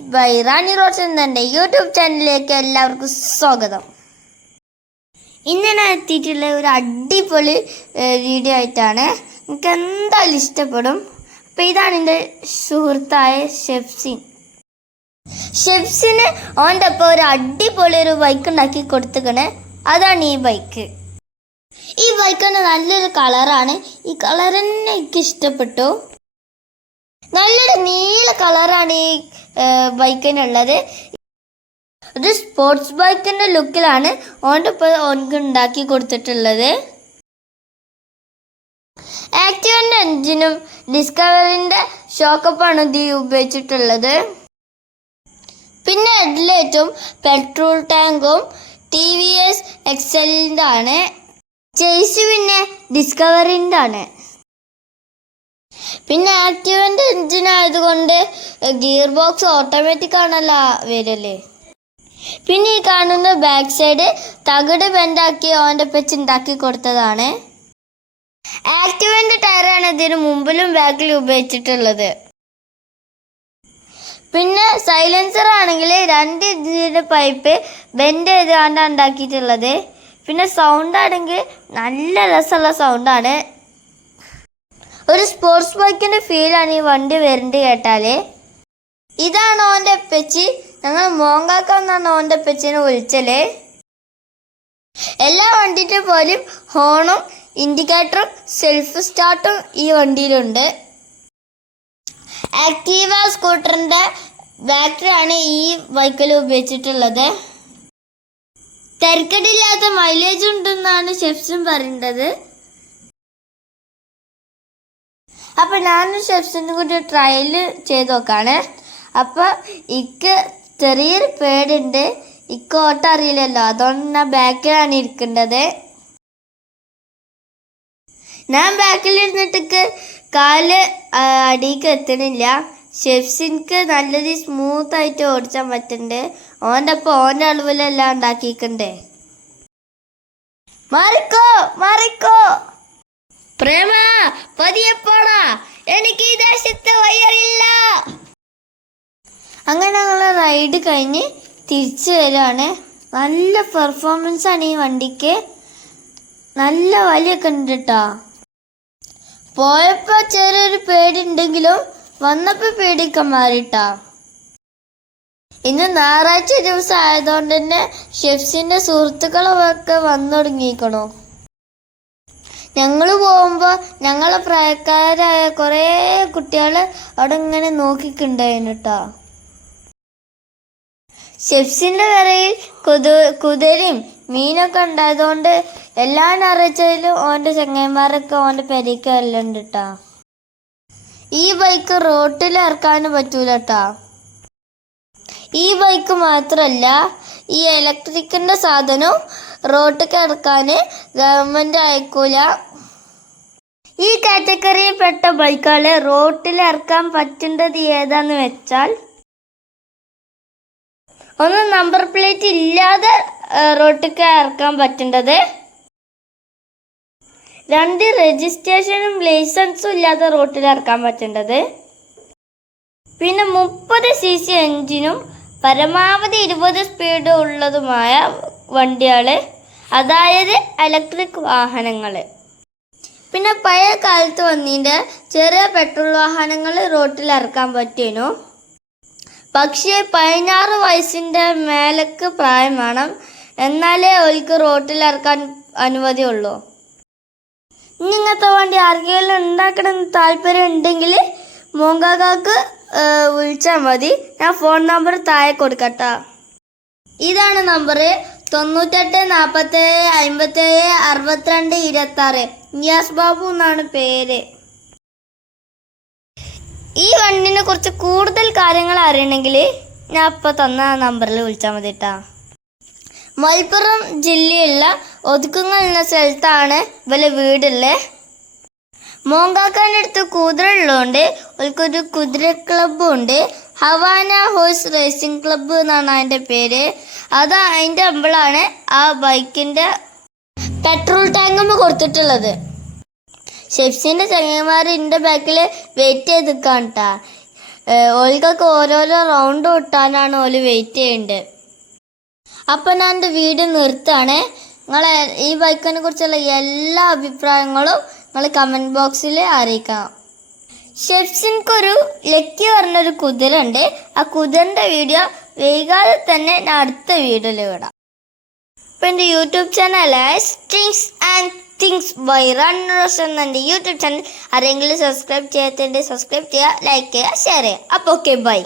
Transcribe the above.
By Rani roads എന്നെ YouTube ചാനലിലേക്ക് എല്ലാവർക്കും സ്വാഗതം. ഇന്ന് ഞാൻ എത്തിയിട്ടുള്ള ഒരു അടിപൊളി വീഡിയോ ആയിട്ടാണ്. എനിക്ക് എന്തായാലും ഇഷ്ടപ്പെടും. അപ്പം ഇതാണ് എൻ്റെ സുഹൃത്തായ ഷെഫ്സിന് ഓൻ്റെ ഒപ്പം ഒരു അടിപൊളി ഒരു ബൈക്ക് ഉണ്ടാക്കി കൊടുത്തുക്കണേ. അതാണ് ഈ ബൈക്ക്. ഈ ബൈക്കിന് നല്ലൊരു കളറാണ്. ഈ കളർ തന്നെ എനിക്ക് ഇഷ്ടപ്പെട്ടു. നല്ലൊരു നീല കളറാണ് ഈ ബൈക്കിനുള്ളത്. ഒരു സ്പോർട്സ് ബൈക്കിൻ്റെ ലുക്കിലാണ് ഓൻ്റെ ഇപ്പോൾ ഓൻക്ക് ഉണ്ടാക്കി കൊടുത്തിട്ടുള്ളത്. ആക്റ്റീവൻ്റെ എൻജിനും ഡിസ്കവറിൻ്റെ ഷോക്കപ്പാണ് ഇത് ഉപയോഗിച്ചിട്ടുള്ളത്. പിന്നെ ഹെഡ്ലൈറ്റും പെട്രോൾ ടാങ്കും TVS എക്സലിൻ്റെ ആണ്. ചേസ് പിന്നെ ഡിസ്കവറിൻ്റെ ആണ്. പിന്നെ ആക്റ്റീവൻ്റെ എൻജിനായതുകൊണ്ട് ഗിയർ ബോക്സ് ഓട്ടോമാറ്റിക് ആണല്ലോ വരല്ലേ. പിന്നെ ഈ കാണുന്ന ബാക്ക് സൈഡ് തകിട് ബെൻഡാക്കി ഓൻ്റെ പെച്ച് ഉണ്ടാക്കി കൊടുത്തതാണ്. ആക്റ്റീവൻ്റെ ടയറാണ് ഇതിന് മുമ്പിലും ബാക്കിലും ഉപയോഗിച്ചിട്ടുള്ളത്. പിന്നെ സൈലൻസർ ആണെങ്കിൽ 2 ഇഞ്ചിൻ്റെ പൈപ്പ് ബെൻഡ് ചെയ്താണ് ഉണ്ടാക്കിയിട്ടുള്ളത്. പിന്നെ സൗണ്ട് ആണെങ്കിൽ നല്ല രസമുള്ള സൗണ്ടാണ്. ഒരു സ്പോർട്സ് ബൈക്കിൻ്റെ ഫീലാണ് ഈ വണ്ടി വരുന്നത് കേട്ടാൽ. ഇതാണ് ഓൻ്റെ പെച്ച്. ഞങ്ങൾ മോങ്കാക്ക എന്നാണ് ഓൻ്റെ പെച്ചിനെ വിളിച്ചത്. എല്ലാ വണ്ടിൻ്റെ പോലും ഹോണും ഇൻഡിക്കേറ്ററും സെൽഫ് സ്റ്റാർട്ടും ഈ വണ്ടിയിലുണ്ട്. ആക്റ്റീവ സ്കൂട്ടറിൻ്റെ ബാറ്ററിയാണ് ഈ ബൈക്കിൽ ഉപയോഗിച്ചിട്ടുള്ളത്. തിരക്കടില്ലാത്ത മൈലേജ് ഉണ്ടെന്നാണ് ഷെഫ്സും പറയുന്നത്. അപ്പം ഞാനും ഷെഫ്സിനും കൂടി ട്രയൽ ചെയ്ത് നോക്കാണ്. അപ്പം ഇക്ക് ചെറിയൊരു പേടുണ്ട്. ഇക്ക് ഓട്ടം അറിയില്ലല്ലോ, അതുകൊണ്ട് ഞാൻ ബാക്കിലാണ് ഇരിക്കേണ്ടത്. ഞാൻ ബാക്കിലിരുന്നിട്ട് കാല് അടിക്ക് എത്തണില്ല. ഷെഫ്സിൻക്ക് നല്ല രീതിയിൽ സ്മൂത്തായിട്ട് ഓടിച്ചാൻ പറ്റുന്നുണ്ട്. ഓൻ്റെ ഒപ്പം ഓൻ്റെ അളവിലെല്ലാം ഉണ്ടാക്കിക്കണ്ടേ. മാറിക്കോ മാറിക്കോ പ്രേമ, പതിയെ പോടാ, എനിക്ക് ഈ ദേശത്തെ വയ്യറില്ല. അങ്ങനെ ഞങ്ങൾ റൈഡ് കഴിഞ്ഞ് തിരിച്ചു വരികയാണ്. നല്ല പെർഫോമൻസ് ആണ് ഈ വണ്ടിക്ക്. നല്ല വലിയൊക്കെ ഉണ്ട് കേട്ടോ. പോയപ്പോൾ ചെറിയൊരു പേടിയുണ്ടെങ്കിലും വന്നപ്പോൾ പേടിയൊക്കെ മാറിയിട്ടാ. ഇന്ന് ഞായറാഴ്ച ദിവസം ആയതുകൊണ്ട് തന്നെ ഷെഫ്സിൻ്റെ സുഹൃത്തുക്കളൊക്കെ വന്നു തുടങ്ങിയിരിക്കണോ. ഞങ്ങൾ പോകുമ്പോൾ ഞങ്ങളെ പ്രായക്കാരായ കുറേ കുട്ടികൾ അവിടെ ഇങ്ങനെ നോക്കിക്കുണ്ടായിരുന്നു കേട്ടോ. ഷെഫ്സിൻ്റെ വിറയിൽ കുതിരയും മീനൊക്കെ ഉണ്ടായതുകൊണ്ട് എല്ലാ ഞായറാഴ്ചയിലും ഓൻ്റെ ചങ്ങന്മാരൊക്കെ ഓൻ്റെ പെരയ്ക്ക് വരലുണ്ട് കേട്ടോ. ഈ ബൈക്ക് റോട്ടിൽ ഇറക്കാൻ പറ്റൂല കേട്ടോ. ഈ ബൈക്ക് മാത്രമല്ല, ഈ ഇലക്ട്രിക്കിൻ്റെ സാധനവും റോട്ടിൽ ഇറക്കാൻ ഗവൺമെൻറ് അയക്കൂല. ഈ കാറ്റഗറിയിൽ പെട്ട ബൈക്കുകളെ റോട്ടിൽ ഇറക്കാൻ പറ്റേണ്ടത് ഏതാന്ന് വെച്ചാൽ, ഒന്ന് നമ്പർ പ്ലേറ്റ് ഇല്ലാതെ റോട്ടിൽ ഇറക്കാൻ പറ്റേണ്ടത്, 2 രജിസ്ട്രേഷനും ലൈസൻസും ഇല്ലാതെ റോട്ടിൽ ഇറക്കാൻ പറ്റേണ്ടത്, പിന്നെ 30 cc എൻജിനും പരമാവധി 20 സ്പീഡ് ഉള്ളതുമായ വണ്ടികൾ, അതായത് ഇലക്ട്രിക് വാഹനങ്ങൾ. പിന്നെ പഴയ കാലത്ത് വന്നതിൻ്റെ ചെറിയ പെട്രോൾ വാഹനങ്ങൾ റോട്ടിൽ ഇറക്കാൻ പറ്റിയേനു. പക്ഷേ 16 വയസ്സിൻ്റെ മേലേക്ക് പ്രായം വേണം, എന്നാലേ അവർക്ക് റോട്ടിൽ ഇറക്കാൻ അനുമതിയുള്ളൂ. ഇങ്ങനത്തെ വണ്ടി ആർക്കെങ്കിലും ഉണ്ടാക്കണമെന്ന് താല്പര്യം ഉണ്ടെങ്കിൽ മോങ്കാക്കാക്ക് വിളിച്ചാൽ മതി. ഞാൻ ഫോൺ നമ്പർ താഴെ കൊടുക്കട്ടോ. ഇതാണ് നമ്പർ 98 47 57 62 26. നിയാസ് ബാബു എന്നാണ് പേര്. ഈ വണ്ടിനെ കുറിച്ച് കൂടുതൽ കാര്യങ്ങൾ അറിയണമെങ്കിൽ ഞാൻ ഇപ്പോൾ തന്ന നമ്പറിൽ വിളിച്ചാൽ മതി കേട്ടോ. മലപ്പുറം ജില്ലയിലുള്ള ഒതുക്കുങ്ങൾ എന്ന സ്ഥലത്താണ് ഇവരെ വീടുള്ളത്. മോങ്കാക്കാൻ്റെ അടുത്ത് കുതിര ഉള്ളതുകൊണ്ട് അവർക്കൊരു കുതിര ക്ലബ്ബും ഉണ്ട്. ഹവാന ഹോഴ്സ് റേസിംഗ് ക്ലബ്ബ് എന്നാണ് അതിൻ്റെ പേര്. അത് അതിൻ്റെ അമ്പളാണ് ആ ബൈക്കിൻ്റെ പെട്രോൾ ടാങ്കും കൊടുത്തിട്ടുള്ളത്. ഷെഫ്സിൻ്റെ ചങ്ങന്മാർ എൻ്റെ ബാക്കിൽ വെയിറ്റ് ചെയ്ത് നിൽക്കാൻ കേട്ടാ. ഓൽക്കൊക്കെ ഓരോരോ റൗണ്ട് കിട്ടാനാണ് ഓല് വെയിറ്റ് ചെയ്യേണ്ടത്. അപ്പം ഞാൻ എൻ്റെ വീഡിയോ നിർത്താണ്. നിങ്ങളെ ഈ ബൈക്കിനെ കുറിച്ചുള്ള എല്ലാ അഭിപ്രായങ്ങളും നിങ്ങൾ കമൻറ്റ് ബോക്സിൽ അറിയിക്കാം. ഷെഫ്സിൻക്കൊരു ലക്കി പറഞ്ഞൊരു കുതിര ഉണ്ട്. ആ കുതിരൻ്റെ വീഡിയോ വൈകാതെ തന്നെ ഞാൻ അടുത്ത വീഡിയോയിൽ വിടാം. ഇപ്പം എൻ്റെ യൂട്യൂബ് ചാനലായ strings and things by runners എന്ന എൻ്റെ യൂട്യൂബ് ചാനൽ ആരെങ്കിലും സബ്സ്ക്രൈബ് ചെയ്യാത്തതിൻ്റെ സബ്സ്ക്രൈബ് ചെയ്യുക, ലൈക്ക് ചെയ്യുക, ഷെയർ ചെയ്യുക. അപ്പോൾ ഓക്കെ, ബൈ.